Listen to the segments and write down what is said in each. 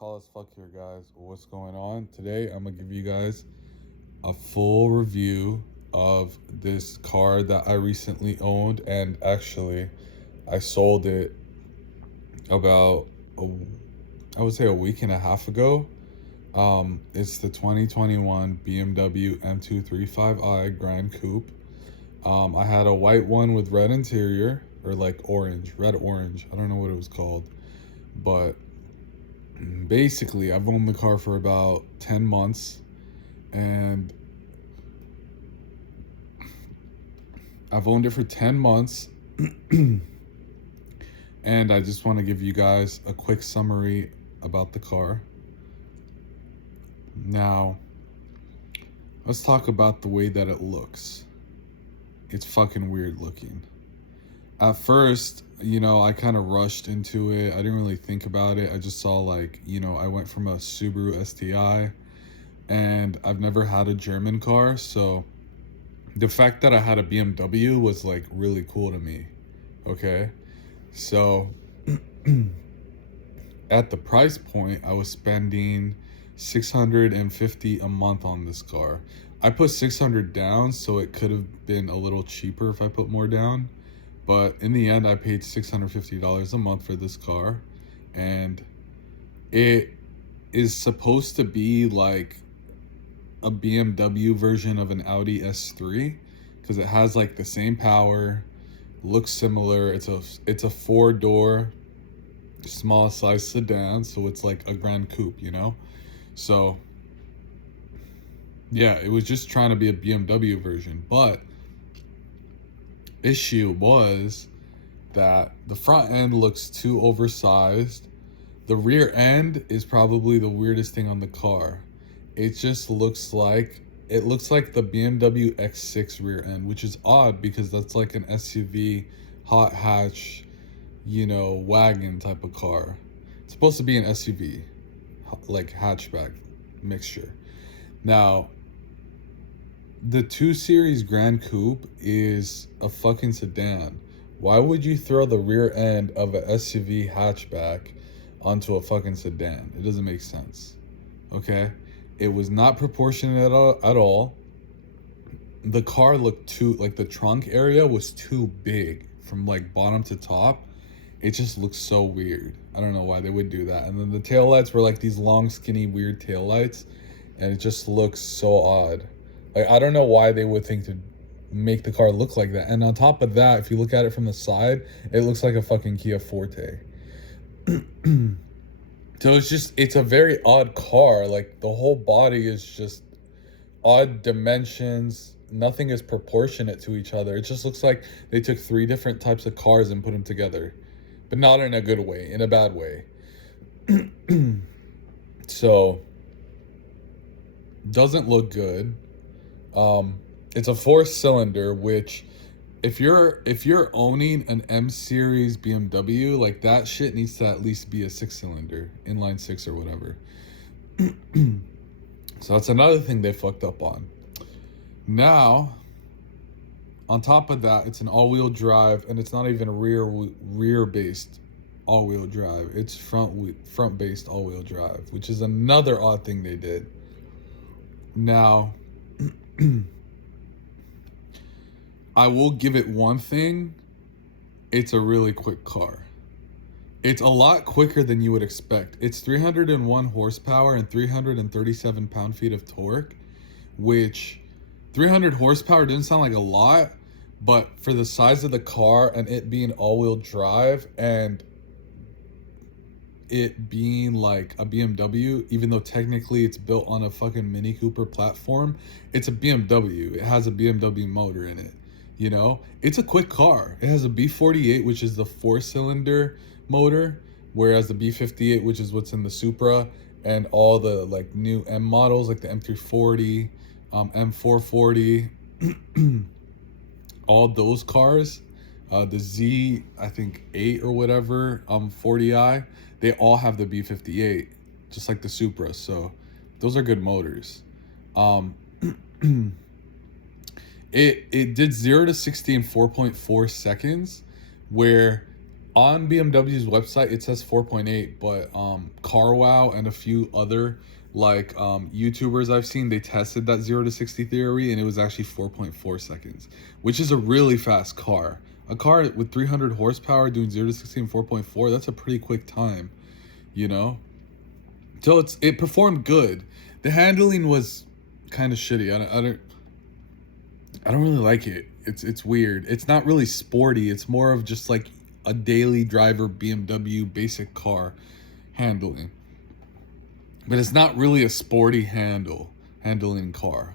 Tall as fuck here, guys. What's going on? Today, I'm gonna give you guys a full review of this car that I recently owned, and actually, I sold it about I would say a week and a half ago. It's the 2021 BMW M235i Gran Coupe. I had a white one with red interior, or like orange, red orange. I don't know what it was called, but basically, I've owned the car for about 10 months, and I've owned it for 10 months. And I just want to give you guys a quick summary about the car. Now, let's talk about the way that it looks. It's fucking weird looking. At first, I kind of rushed into it. I didn't really think about it. I just saw, I went from a Subaru STI, and I've never had a German car, so the fact that I had a BMW was like really cool to me. Okay, so at the price point, I was spending 650 a month on this car. I put 600 down, so it could have been a little cheaper if I put more down, but in the end I paid $650 a month for this car. And it is supposed to be like a BMW version of an Audi S3, because it has like the same power, looks similar. It's a four-door small size sedan, so it's like a Gran Coupe. So yeah, it was just trying to be a BMW version, but issue was that the front end looks too oversized. The rear end is probably the weirdest thing on the car. It just looks like the BMW X6 rear end, which is odd because that's like an SUV, hot hatch, wagon type of car. It's supposed to be an SUV, like hatchback mixture. Now, the 2 Series Gran Coupe is a fucking sedan. Why would you throw the rear end of a SUV hatchback onto a fucking sedan? It doesn't make sense. Okay? It was not proportionate at all. The car looked the trunk area was too big from like bottom to top. It just looks so weird. I don't know why they would do that. And then the taillights were like these long, skinny, weird taillights, and it just looks so odd. Like, I don't know why they would think to make the car look like that. And on top of that, if you look at it from the side, it looks like a fucking Kia Forte. So it's a very odd car. Like, the whole body is just odd dimensions. Nothing is proportionate to each other. It just looks like they took 3 different types of cars and put them together, but not in a good way, in a bad way. So, doesn't look good. It's a 4-cylinder, which if you're owning an M series BMW, like, that shit needs to at least be a 6-cylinder, inline 6 or whatever. So that's another thing they fucked up on. Now, on top of that, it's an all-wheel drive, and it's not even rear-based all-wheel drive. It's front-based all-wheel drive, which is another odd thing they did. Now, I will give it one thing. It's a really quick car. It's a lot quicker than you would expect. It's 301 horsepower and 337 pound-feet of torque, which 300 horsepower didn't sound like a lot, but for the size of the car and it being all-wheel drive and it being like a BMW, even though technically it's built on a fucking Mini Cooper platform, it's a BMW. It has a BMW motor in it. It's a quick car. It has a B48, which is the 4-cylinder motor, whereas the B58, which is what's in the Supra, and all the like new M models, like the M340, M440, all those cars, the Z, I think 8 or whatever, 40i, they all have the B58, just like the Supra. So those are good motors. It did 0 to 60 in 4.4 seconds, where On BMW's website it says 4.8, but CarWow and a few other like YouTubers I've seen, they tested that 0 to 60 theory and it was actually 4.4 seconds, which is a really fast car. A car with 300 horsepower doing 0 to 60 in 4.4, that's a pretty quick time, you know? So it performed good. The handling was kind of shitty. I don't really like it. It's weird. It's not really sporty. It's more of just like a daily driver BMW basic car handling. But it's not really a sporty handling car.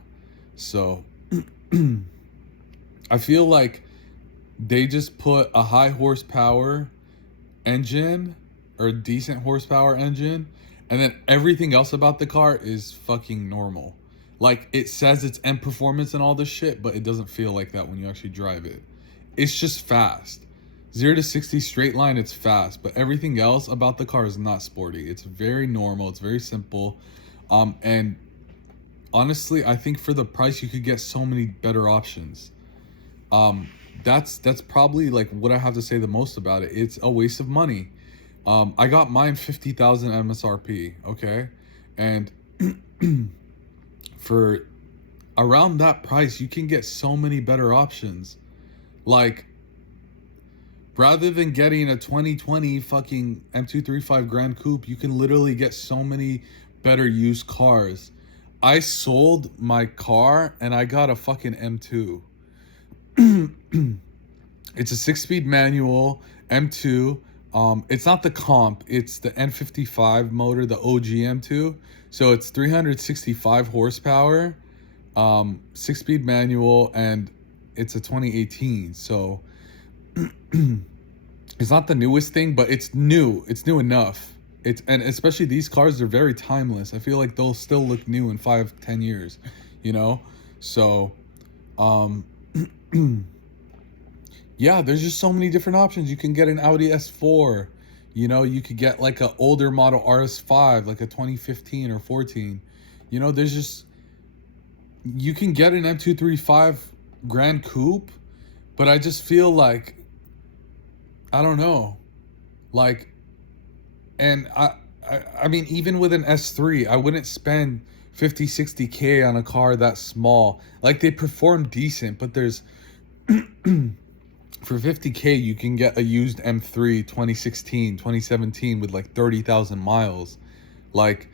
So I feel like they just put a high horsepower engine or a decent horsepower engine, and then everything else about the car is fucking normal. Like, it says it's M performance and all this shit, but it doesn't feel like that when you actually drive it. It's just fast. 0 to 60 straight line, it's fast, but everything else about the car is not sporty. It's very normal. It's very simple. And honestly, I think for the price, you could get so many better options. That's probably like what I have to say the most about it. It's a waste of money. I got mine 50,000 MSRP, okay? And for around that price, you can get so many better options. Like, rather than getting a 2020 fucking M235 Gran Coupe, you can literally get so many better used cars. I sold my car and I got a fucking M2. It's a 6-speed manual M2. It's not the comp, it's the N55 motor, the OG M2. So it's 365 horsepower, 6-speed manual, and it's a 2018. So it's not the newest thing, but it's new. It's new enough. And especially these cars are very timeless. I feel like they'll still look new in 5-10 years, you know? So yeah, there's just so many different options. You can get an Audi S4, you know, you could get like an older model RS5, like a 2015 or 14. You know, there's just, you can get an M235 Gran Coupe, but I just feel like, I don't know, like, and I mean, even with an S3, I wouldn't spend 50, 60K on a car that small. Like, they perform decent, but there's, for 50K, you can get a used M3 2016, 2017 with like 30,000 miles. Like,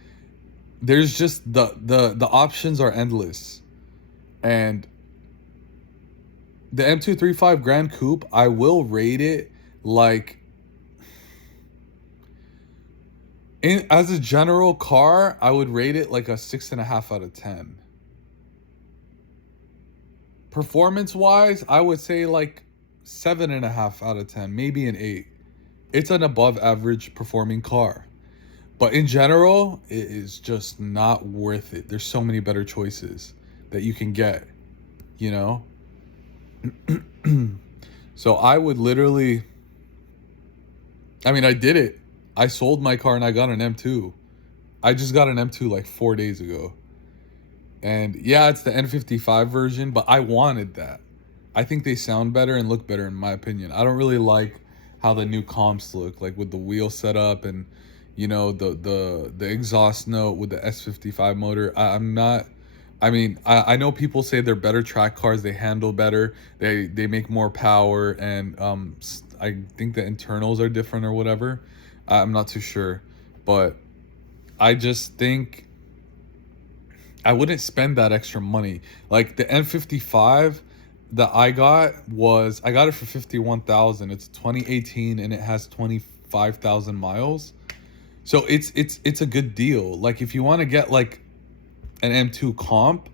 there's just, the options are endless. And the M235 Gran Coupe, I will rate it like, as a general car, I would rate it like a 6.5 out of 10. Performance wise, I would say like 7.5 out of 10, maybe an 8. It's an above average performing car. But in general, it is just not worth it. There's so many better choices that you can get, you know? So I would literally, I mean, I did it. I sold my car and I got an M2. I just got an M2 like 4 days ago. And yeah, it's the N55 version, but I wanted that. I think they sound better and look better in my opinion. I don't really like how the new comps look, like with the wheel setup and, you know, the exhaust note with the S55 motor. I'm not, I mean, I know people say they're better track cars, they handle better, they make more power, and I think the internals are different or whatever. I'm not too sure, but I just think I wouldn't spend that extra money. Like the N55 that I got it for 51,000. It's 2018 and it has 25,000 miles. So it's a good deal. Like if you want to get like an M2 comp,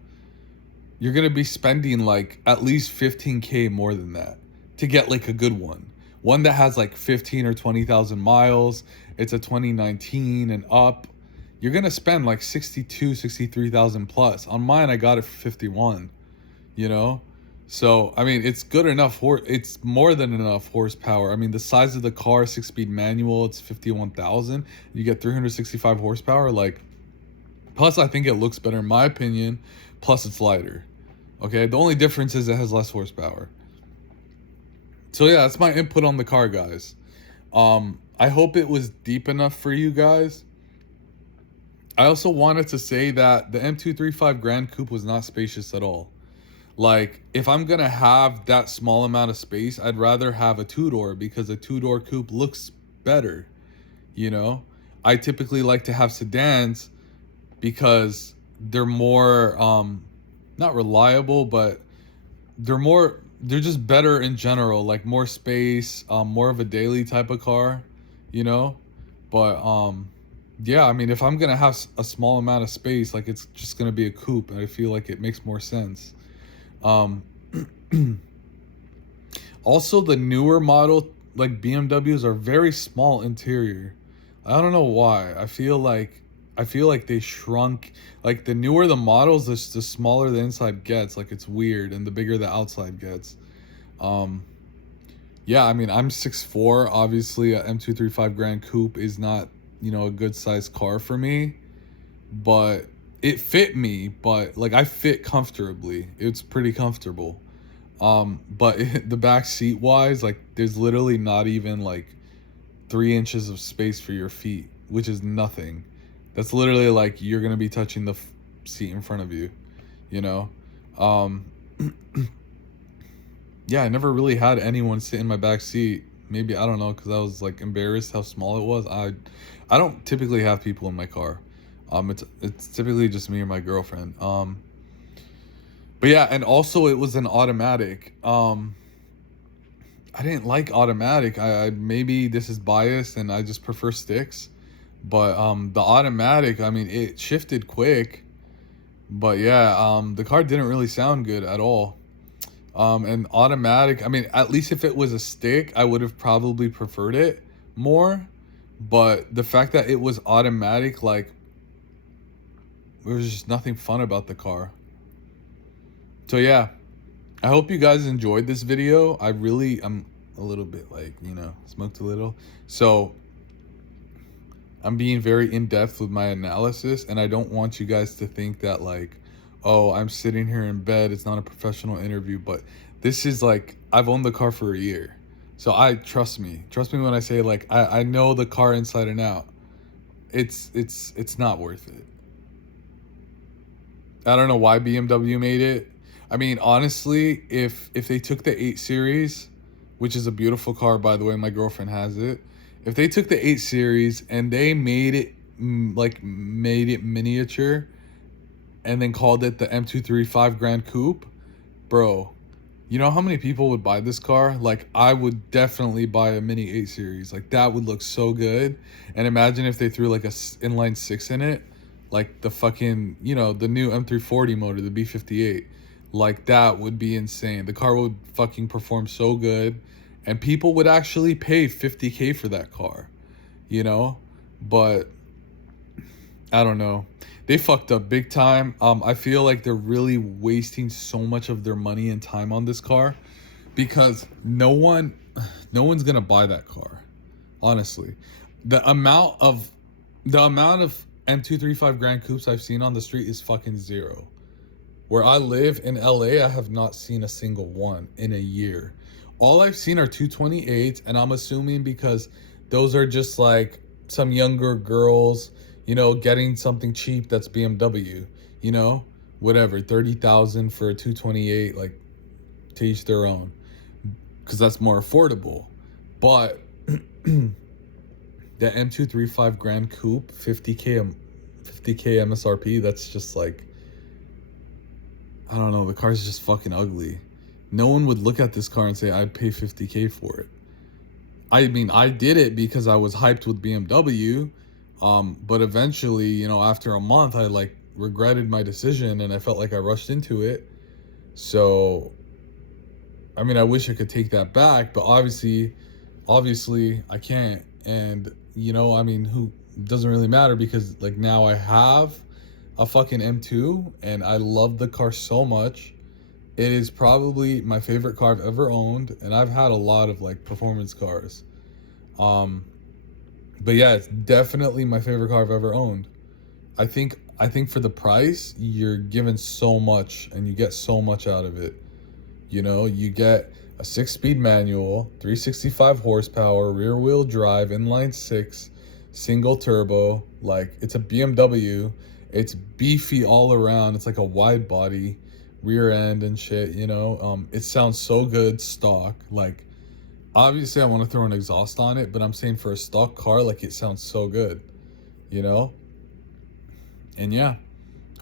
you're going to be spending like at least 15K more than that to get like a good one. One that has like 15 or 20,000 miles. It's a 2019 and up. You're going to spend like 62, 63,000 plus. On mine, I got it for 51, you know? So, I mean, it's good enough. It's more than enough horsepower. I mean, the size of the car, 6-speed manual, it's 51,000. You get 365 horsepower. Like, plus, I think it looks better in my opinion. Plus, it's lighter. Okay? The only difference is it has less horsepower. So, yeah, that's my input on the car, guys. I hope it was deep enough for you guys. I also wanted to say that the M235 Gran Coupe was not spacious at all. Like, if I'm gonna have that small amount of space, I'd rather have a two-door, because a two-door coupe looks better, you know? I typically like to have sedans because they're more not reliable, but they're just better in general, like more space, more of a daily type of car, you know? But yeah, I mean, if I'm gonna have a small amount of space, like, it's just gonna be a coupe, and I feel like it makes more sense. um Also, the newer model, like BMWs, are very small interior. I don't know why. I feel like they shrunk. Like, the newer the models, the smaller the inside gets. Like, it's weird, and the bigger the outside gets. Um, yeah, I mean, I'm 6'4". Obviously, a M235 Grand Coupe is not, a good sized car for me, but it fit me. But like, I fit comfortably. It's pretty comfortable. But the back seat wise, like, there's literally not even like 3 inches of space for your feet, which is nothing. That's literally like you're gonna be touching the seat in front of you, you know. Um, yeah, I never really had anyone sit in my back seat. Maybe, I don't know, because I was like embarrassed how small it was. I don't typically have people in my car. It's typically just me or my girlfriend. But yeah, and also it was an automatic. I didn't like automatic. I maybe this is biased and I just prefer sticks. But the automatic, I mean, it shifted quick. But yeah, the car didn't really sound good at all. And automatic, I mean, at least if it was a stick, I would have probably preferred it more. But the fact that it was automatic, like, there was just nothing fun about the car. So yeah, I hope you guys enjoyed this video. I'm a little bit like, smoked a little. So I'm being very in-depth with my analysis, and I don't want you guys to think that like, oh, I'm sitting here in bed, it's not a professional interview. But this is like, I've owned the car for a year. So trust me when I say, like, I know the car inside and out. It's not worth it. I don't know why BMW made it. I mean, honestly, if they took the 8 Series, which is a beautiful car, by the way, my girlfriend has it. If they took the 8 Series and they made it miniature and then called it the M235 Grand Coupe, bro, you know how many people would buy this car? Like, I would definitely buy a mini 8 Series. Like, that would look so good. And imagine if they threw like a inline 6 in it, like the fucking, the new M340 motor, the B58. Like, that would be insane. The car would fucking perform so good, and people would actually pay $50K for that car, But I don't know. They fucked up big time. I feel like they're really wasting so much of their money and time on this car, because no one's gonna buy that car. Honestly, the amount of M235 Grand Coupes I've seen on the street is fucking zero. Where I live in LA, I have not seen a single one in a year. All I've seen are 228s, and I'm assuming because those are just like some younger girls, getting something cheap that's BMW, whatever, 30,000 for a 228, like, to each their own, because that's more affordable. But the M235 Grand Coupe, 50K MSRP, that's just like, I don't know, the car's just fucking ugly. No one would look at this car and say, I'd pay 50K for it. I mean, I did it because I was hyped with BMW. But eventually, after a month, I like regretted my decision, and I felt like I rushed into it. So, I mean, I wish I could take that back, but obviously I can't. And, I mean, who doesn't really matter, because like, now I have a fucking M2 and I love the car so much. It is probably my favorite car I've ever owned, and I've had a lot of like performance cars. But yeah, it's definitely my favorite car I've ever owned. I think for the price, you're given so much and you get so much out of it. You get a 6-speed manual, 365 horsepower, rear wheel drive, inline 6, single turbo. Like, it's a BMW. It's beefy all around. It's like a wide body, rear end and shit, you know. It sounds so good stock. Like, obviously I want to throw an exhaust on it, but I'm saying for a stock car, like, it sounds so good, you know. And yeah,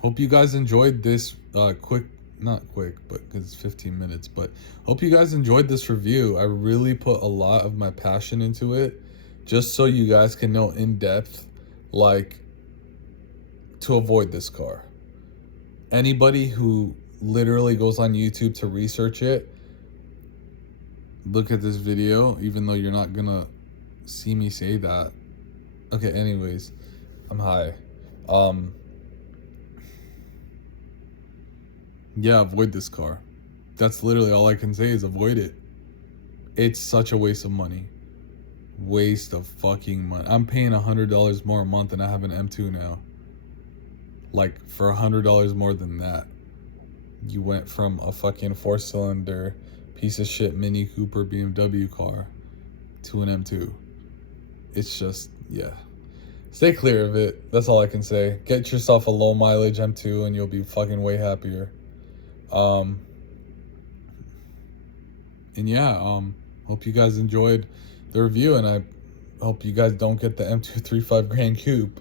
hope you guys enjoyed this not quick, but because it's 15 minutes, but hope you guys enjoyed this review. I really put a lot of my passion into it, just so you guys can know in depth, like, to avoid this car. Anybody who literally goes on YouTube to research it, look at this video, even though you're not gonna see me say that. Okay, anyways, I'm high. Yeah, avoid this car. That's literally all I can say is avoid it. It's such a waste of money. Waste of fucking money. I'm paying $100 more a month and I have an M2 now. Like, for $100 more than that, you went from a fucking 4-cylinder piece of shit Mini Cooper BMW car to an M2. It's just, yeah. Stay clear of it. That's all I can say. Get yourself a low mileage M2 and you'll be fucking way happier. And yeah, hope you guys enjoyed the review, and I hope you guys don't get the M235 Gran Coupe.